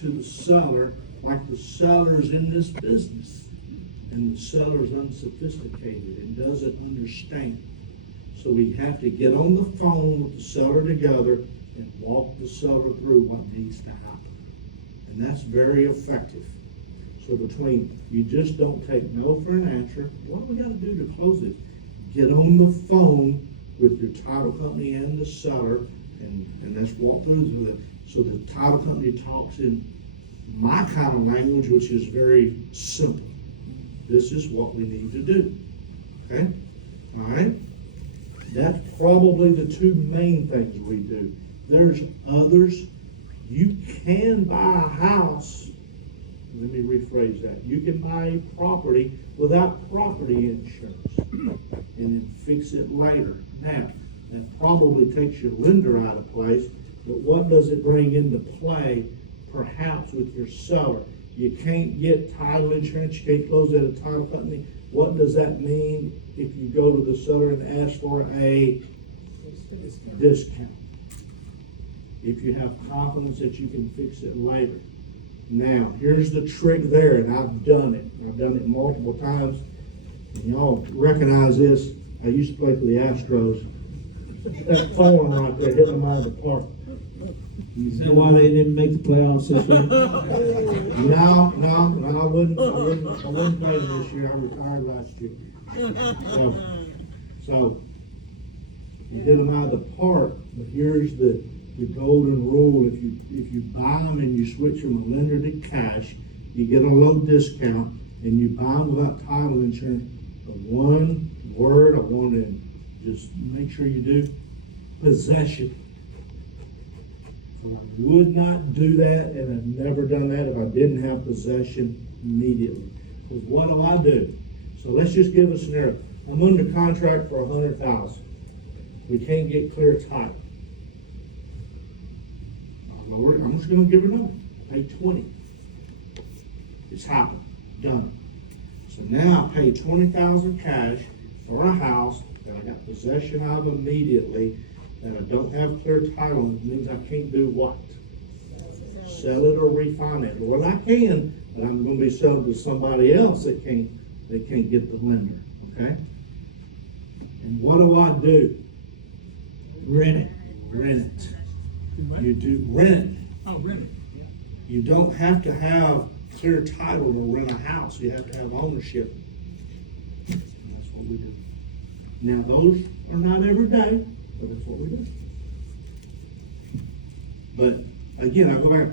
to the seller like the seller's in this business. And the seller's unsophisticated and doesn't understand. So we have to get on the phone with the seller together and walk the seller through what needs to happen. And that's very effective. So between, you just don't take no for an answer. What do we got to do to close it? Get on the phone with your title company and the seller, and let's walk through with it. So the title company talks in my kind of language, which is very simple. This is what we need to do. Okay? All right? That's probably the two main things we do. There's others. You can buy a house. Let me rephrase that. You can buy a property without property insurance and then fix it later. Now, that probably takes your lender out of place, but what does it bring into play, perhaps, with your seller? You can't get title insurance, you can't close at a title company. What does that mean if you go to the seller and ask for a discount? If you have confidence that you can fix it later. Now, here's the trick there, and I've done it. I've done it multiple times. And y'all recognize this. I used to play for the Astros. That phone right there hitting them out of the park. You know why they didn't make the playoffs this year? No, I wouldn't play this year. I retired last year. So you hit them out of the park, but here's the golden rule. If you buy them and you switch from lender to cash, you get a low discount, and you buy them without title insurance. The one word I want to just make sure you do, possession. I would not do that, and I've never done that if I didn't have possession immediately. Because what do? So let's just give a scenario. I'm under contract for $100,000. We can't get clear title. I'm just going to give her no. Pay $20,000. It's happened. Done. So now I pay $20,000 cash for a house that I got possession of immediately, that I don't have clear title. It means I can't do what? Sell it or refinance. Well, I can, but I'm going to be selling to somebody else that can't get the lender. Okay? And what do? Rent it. Rent it. You do rent it. Oh, rent it. Yeah. You don't have to have clear title to rent a house. You have to have ownership. And that's what we do. Now, those are not every day, but that's what we do. But again, I go back,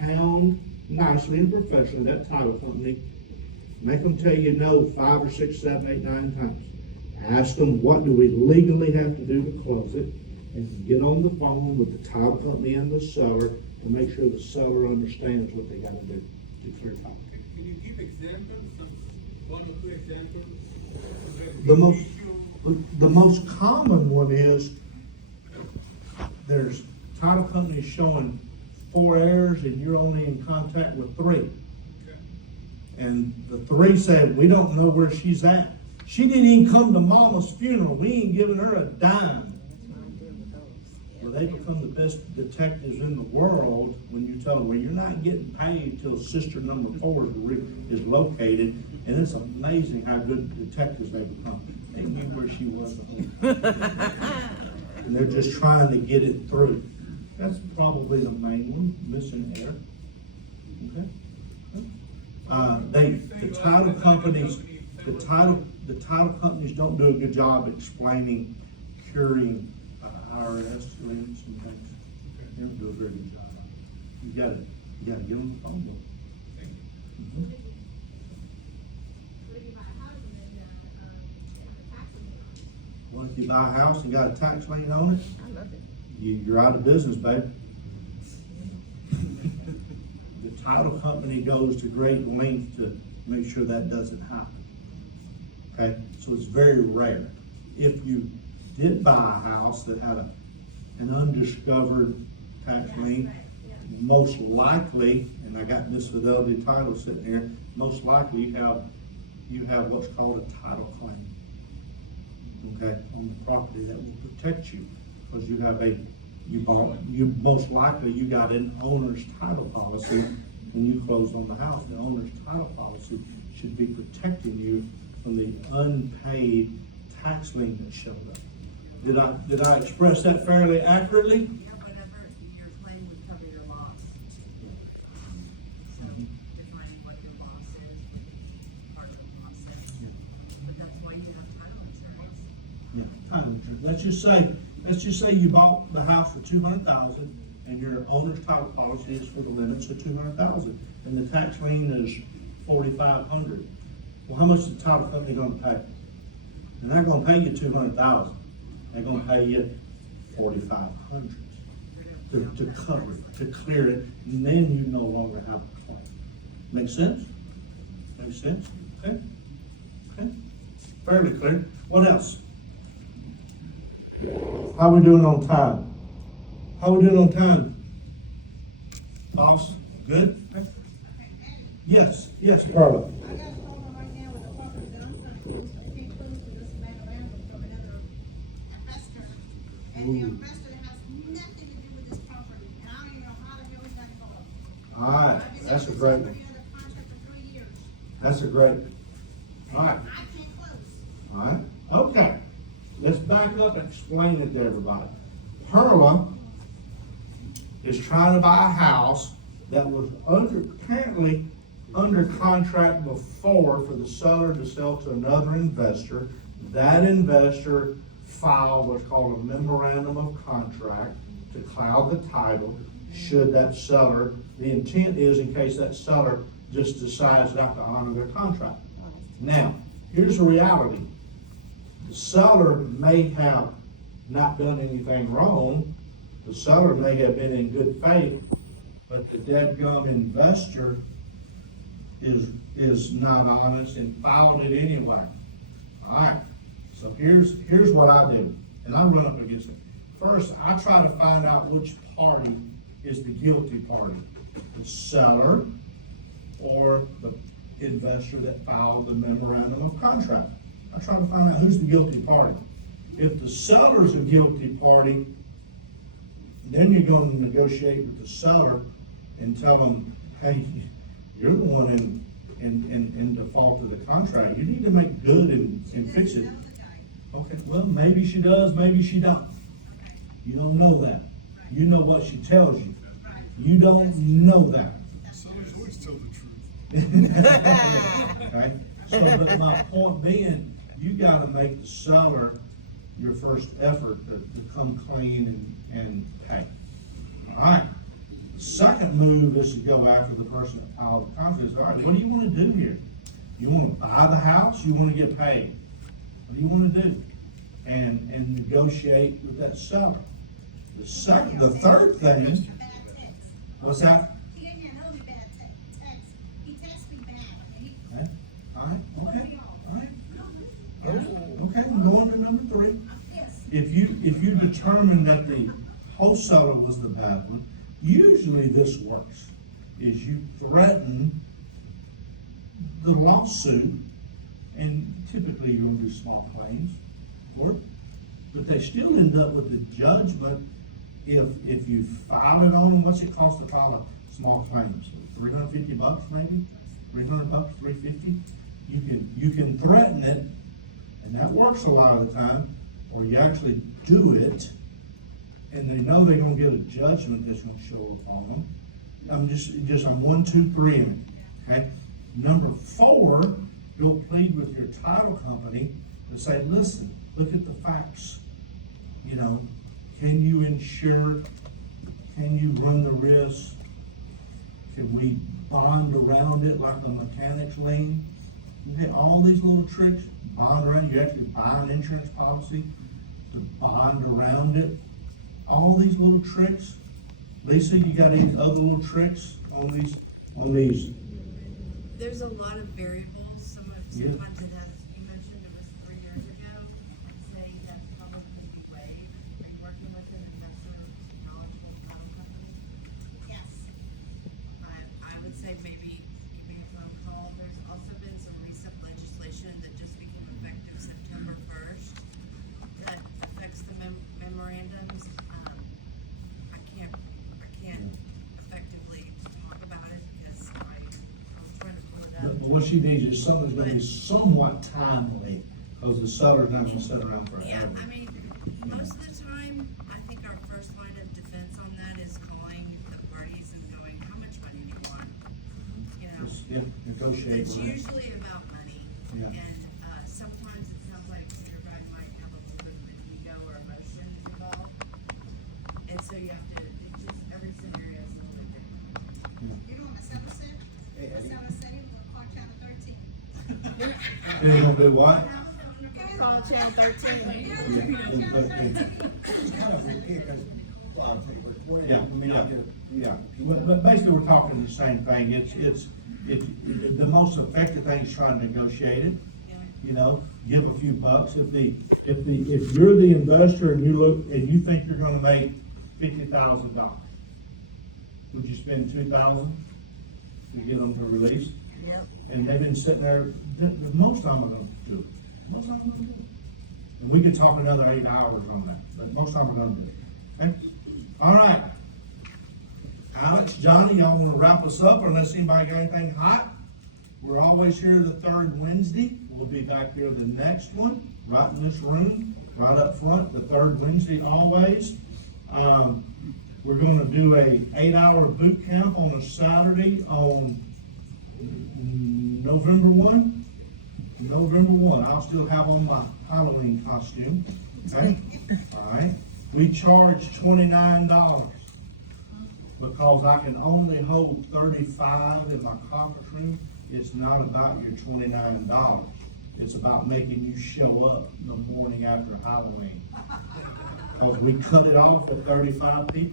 pound nicely and professionally that title company. Make them tell you no 5 or 6, 7, 8, 9 times. Ask them, what do we legally have to do to close it? And get on the phone with the title company and the seller and make sure the seller understands what they got to do to clear title. Can you give examples? One or two examples? The most common one is there's title companies showing 4 heirs and you're only in contact with 3. Okay. And the 3 said, we don't know where she's at. She didn't even come to Mama's funeral. We ain't giving her a dime. Well, they become the best detectives in the world when you tell them, well, you're not getting paid till sister number 4 is located. And it's amazing how good detectives they become. They knew where she was the whole time. And they're just trying to get it through. That's probably the main one, missing heir. Okay. The title companies don't do a good job explaining curing IRS claims and things. They don't do a very good job. You gotta get on the phone though. Mm-hmm. Well, if you buy a house and got a tax lien on it, you're out of business, babe. The title company goes to great lengths to make sure that doesn't happen. Okay, so it's very rare. If you did buy a house that had an undiscovered tax lien, most likely, and I got Miss Fidelity title sitting here, most likely you have what's called a title claim. Okay, on the property that will protect you because you have a you most likely, you got an owner's title policy when you closed on the house. The owner's title policy should be protecting you from the unpaid tax lien that showed up. Did I express that fairly accurately? Yeah, whatever your claim would cover your loss. So defining what your loss is, part of the loss is. But that's why you have title insurance. Yeah, title insurance. Let's just say you bought the house for $200,000 and your owner's title policy is for the limits of $200,000 and the tax lien is $4,500. Well, how much is the title company gonna pay? They're not gonna pay you $200,000. They're gonna pay you $4,500 to cover it, to clear it, and then you no longer have a claim. Make sense? Make sense? Okay? Okay? Fairly clear. What else? How we doing on time? How we doing on time? Boss, good? Yes, Carla. I got a problem right now with a property that I'm trying to keep close to this memorandum from another investor. And the investor has nothing to do with this property, and I don't even know how the hell he got involved. All right, I've been that's a under great somebody one. under contract for 3 years. That's a great, all right, And I can't close. all right, okay. Let's back up and explain it to everybody. Perla is trying to buy a house that was apparently under contract before for the seller to sell to another investor. That investor filed what's called a memorandum of contract to cloud the title should that seller, the intent is in case that seller just decides not to honor their contract. Now, here's the reality. The seller may have not done anything wrong. The seller may have been in good faith, but the dadgum investor is not honest and filed it anyway. All right, so here's what I do, and I run up against it. First, I try to find out which party is the guilty party, the seller or the investor that filed the memorandum of contract. I try to find out who's the guilty party. If the seller's a guilty party, then you're going to negotiate with the seller and tell them, hey, you're the one in default of the contract. You need to make good and fix it. That was the guy. Okay, well, maybe she does, maybe she don't. Okay, You don't know that. You know what she tells you. right. You don't know that. Sellers always tell the truth. Okay, so, but my point being, you gotta make the seller your first effort to come clean and pay. All right. Second move is to go after the person that filed the contract. All right, what do you wanna do here? You wanna buy the house, you wanna get paid? What do you wanna do? And negotiate with that seller. The third thing, Bad text. what's that? He gave me an only bad text. He texted me back, and he Okay, all right, put okay, me off. all right. Okay, I'm going to number 3. I'm pissed. If you determine that the wholesaler was the bad one, usually this works, is you threaten the lawsuit, and typically you're gonna do small claims, or, but they still end up with the judgment if you file it on them. What's it cost to file a small claim? So $350 maybe, $300, $350? You can threaten it, and that works a lot of the time, or you actually do it, and they know they're gonna get a judgment that's gonna show up on them. I'm 1, 2, 3 in it, okay? Number 4, go plead with your title company to say, listen, look at the facts. You know, can you insure? Can you run the risk? Can we bond around it like a mechanic's lien? Okay, all these little tricks, bond around, you actually buy an insurance policy to bond around it. All these little tricks. Lisa, you got any other little tricks on these? There's a lot of variables. Sometimes Yeah. it has, you mentioned it was 3 years ago, saying that probably be waived, like working with an investor knowledgeable title company. Yes. I would say maybe give me a phone call. There's also been some recent legislation that just became effective September 1st that affects the memorandums. Well, what she needs is something that's gonna be somewhat timely, because the seller's not gonna sit around Yeah, forever. I mean, most of the time, I think our first line of defense on that is calling the parties and going, how much money do you want? You know, Just, yeah, negotiate it's with it. usually about money. Yeah. And, sometimes it sounds like everybody might have a little bit of an ego or emotion involved. And so you have to, it just, every scenario is a little bit different. You know what my seller said? My seller said he was gonna call channel 13. You gonna do what? Call channel 13. Yeah, but basically, we're talking the same thing, it's, the most effective thing is trying to negotiate it, you know, give a few bucks, if you're the investor and you look, and you think you're gonna make $50,000, would you spend $2,000 to get them to release? Yep. And they've been sitting there, most of them are gonna do it, most of them are gonna do it. And we could talk another 8 hours on that, but most of them are gonna do it, okay? All right. Alex, Johnny, y'all wanna wrap us up, or unless anybody got anything hot? We're always here the third Wednesday, we'll be back here the next one, right in this room, right up front, the third Wednesday always. We're gonna do a 8-hour boot camp on a Saturday on November 1. November 1, I'll still have on my Halloween costume, okay? All right, we charge $29 because I can only hold 35 in my conference room. It's not about your $29. It's about making you show up the morning after Halloween. Because we cut it off for 35 people.